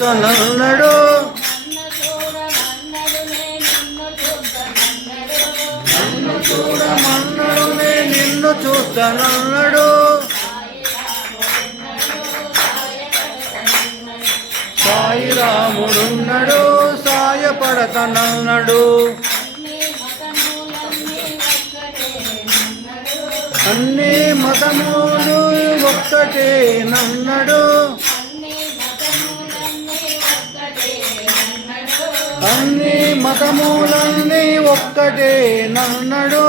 నన్నడు నన్ను చూడమన్నడు నే నిన్ను చూస్తానన్నాడు. సాయి రాముడున్నాడు సాయపడతనన్నాడు. అన్ని మతములు ఒక్కటే నన్నడు. అన్ని మతములన్నీ ఒక్కటే నన్నడు.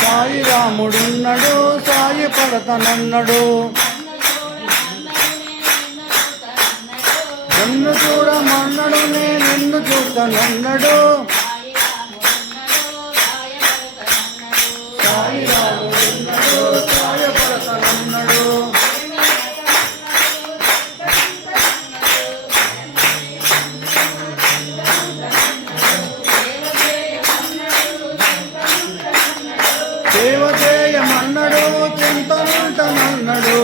సాయి రాముడున్నాడు సాయపడతనన్నాడు. నన్ను చూడమన్నాడు నే నిన్ను చూస్తానన్నాడు. సాయి రాముడున్నాడు సాయపడతనన్నాడు. సేవ చేయమన్నాడు చింతనుంటనన్నాడు.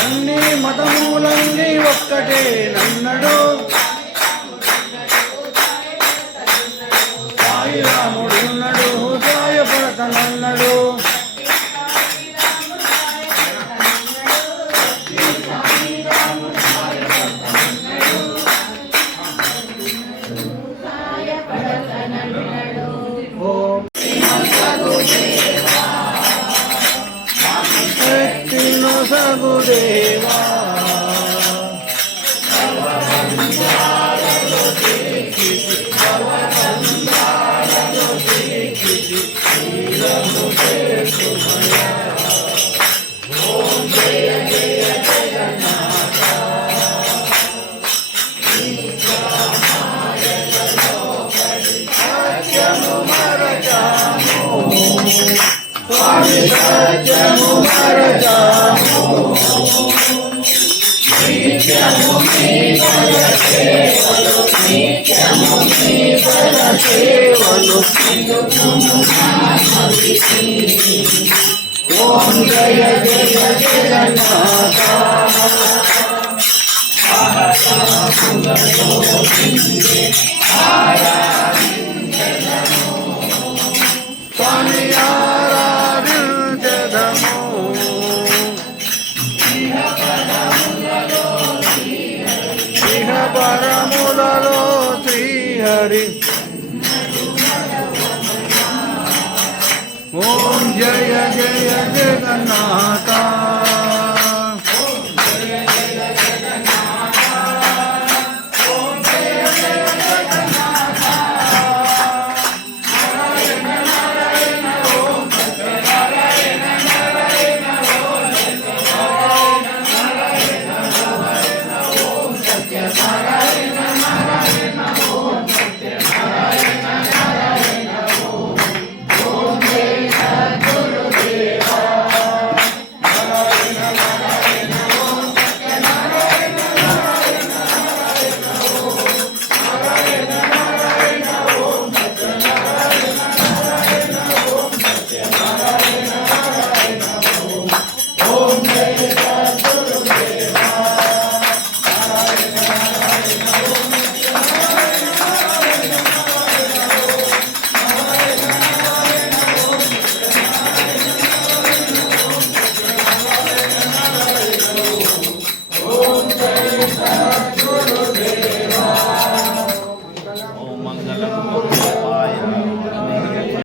అన్ని మతములన్నీ ఒక్కటే నన్నడు. సాయి రాముడున్నాడు సాయపడతనన్నాడు. సగుదేవా ఓం జయ జయ జగన్నాథ సత్యము మరచాము స్వామి సత్యము మరచాము. నిత్యము నీ పద సేవలు నిత్యము నీ పద సేవలు ఓం జయ జయ జగన్నాథ స్వామి ఆరాధించెదము. ఇహ పరములలో శ్రీహరి ఓం జయ